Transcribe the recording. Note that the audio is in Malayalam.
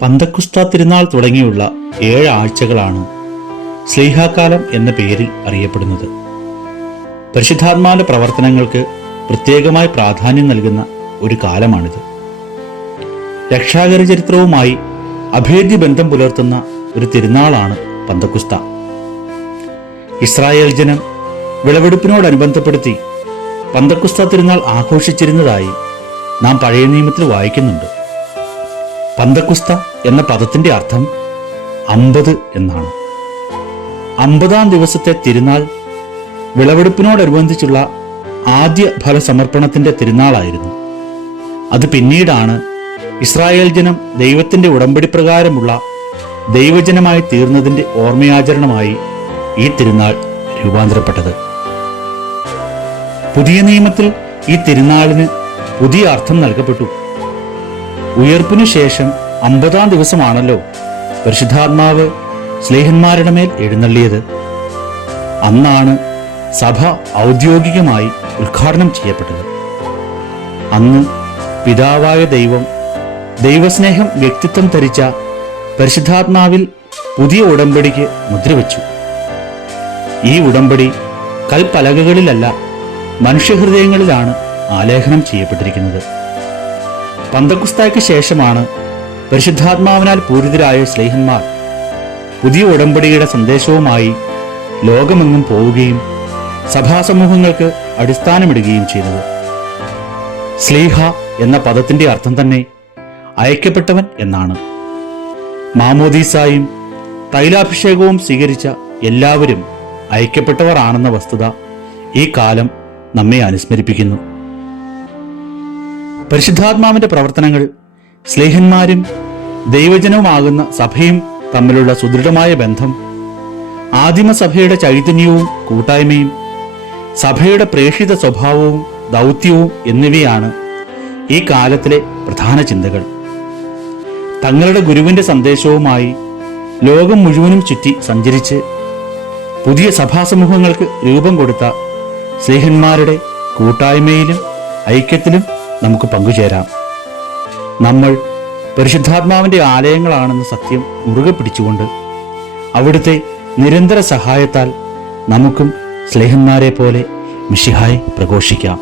പന്തക്കുസ്ത തിരുനാൾ തുടങ്ങിയുള്ള 7 ആഴ്ചകളാണ് ശ്ലീഹാകാലം എന്ന പേരിൽ അറിയപ്പെടുന്നത്. പരിശുദ്ധാത്മാവിന്റെ പ്രവർത്തനങ്ങൾക്ക് പ്രത്യേകമായി പ്രാധാന്യം നൽകുന്ന ഒരു കാലമാണിത്. രക്ഷാകര ചരിത്രവുമായി അഭേദ്യ ബന്ധം പുലർത്തുന്ന ഒരു തിരുനാളാണ് പന്തക്കുസ്ത. ഇസ്രായേൽ ജനം വിളവെടുപ്പിനോടനുബന്ധപ്പെടുത്തി പന്തക്കുസ്ത തിരുനാൾ ആഘോഷിച്ചിരുന്നതായി നാം പഴയ നിയമത്തിൽ വായിക്കുന്നുണ്ട്. പന്തക്കുസ്ത എന്ന പദത്തിന്റെ അർത്ഥം 50 എന്നാണ്. 50-ാം ദിവസത്തെ തിരുനാൾ വിളവെടുപ്പിനോടനുബന്ധിച്ചുള്ള ആദ്യ ഫലസമർപ്പണത്തിന്റെ തിരുനാളായിരുന്നു. അത് പിന്നീടാണ് ഇസ്രായേൽ ജനം ദൈവത്തിന്റെ ഉടമ്പടി പ്രകാരമുള്ള ദൈവജനമായി തീർന്നതിന്റെ ഓർമ്മയാചരണമായി ഈ തിരുനാൾ രൂപാന്തരപ്പെട്ടത്. പുതിയ നിയമത്തിൽ ഈ തിരുനാളിന് പുതിയ അർത്ഥം നൽകപ്പെട്ടു. ഉയർപ്പിനു ശേഷം 50-ാം ദിവസമാണല്ലോ പരിശുദ്ധാത്മാവ് ശ്ലീഹന്മാരുടെ മേൽ എഴുന്നള്ളിയത്. അന്നാണ് സഭ ഔദ്യോഗികമായി ഉദ്ഘാടനം ചെയ്യപ്പെട്ടത്. അന്ന് പിതാവായ ദൈവം ദൈവസ്നേഹം വ്യക്തിത്വം ധരിച്ച പരിശുദ്ധാത്മാവിൽ പുതിയ ഉടമ്പടിക്ക് മുദ്രവെച്ചു. ഈ ഉടമ്പടി കൽപ്പലകകളിലല്ല, മനുഷ്യഹൃദയങ്ങളിലാണ് ആലേഖനം ചെയ്യപ്പെട്ടിരിക്കുന്നത്. പന്തക്കുസ്തായ്ക്ക് ശേഷമാണ് പരിശുദ്ധാത്മാവിനാൽ പൂരിതരായ ശ്ലീഹന്മാർ പുതിയ ഉടമ്പടിയുടെ സന്ദേശവുമായി ലോകമെങ്ങും പോവുകയും സഭാസമൂഹങ്ങൾക്ക് അടിസ്ഥാനമിടുകയും ചെയ്തത്. ശ്ലീഹ എന്ന പദത്തിന്റെ അർത്ഥം തന്നെ അയക്കപ്പെട്ടവൻ എന്നാണ്. മാമോദീസായും തൈലാഭിഷേകവും സ്വീകരിച്ച എല്ലാവരും അയക്കപ്പെട്ടവർ ആണെന്ന വസ്തുത ഈ കാലം നമ്മെ അനുസ്മരിപ്പിക്കുന്നു. പരിശുദ്ധാത്മാവിന്റെ പ്രവർത്തനങ്ങൾ ശ്ലീഹന്മാരും ദൈവജനവുമാകുന്ന സഭയും തമ്മിലുള്ള സുദൃഢമായ ബന്ധം, ആദിമസഭയുടെ ചൈതന്യവും കൂട്ടായ്മയും, സഭയുടെ പ്രേക്ഷിത സ്വഭാവവും ദൗത്യവും എന്നിവയാണ് ഈ കാലത്തിലെ പ്രധാന ചിന്തകൾ. തങ്ങളുടെ ഗുരുവിന്റെ സന്ദേശവുമായി ലോകം മുഴുവനും ചുറ്റി സഞ്ചരിച്ച് പുതിയ സഭാസമൂഹങ്ങൾക്ക് രൂപം കൊടുത്ത ശ്ലീഹന്മാരുടെ കൂട്ടായ്മയിലും ഐക്യത്തിലും നമുക്ക് പങ്കുചേരാം. നമ്മൾ പരിശുദ്ധാത്മാവിന്റെ ആലയങ്ങളാണെന്ന സത്യം മുറുകെ പിടിച്ചുകൊണ്ട് അവിടുത്തെ നിരന്തര സഹായത്താൽ നമുക്കും ശ്ലീഹന്മാരെ പോലെ മിശിഹായെ പ്രഘോഷിക്കാം.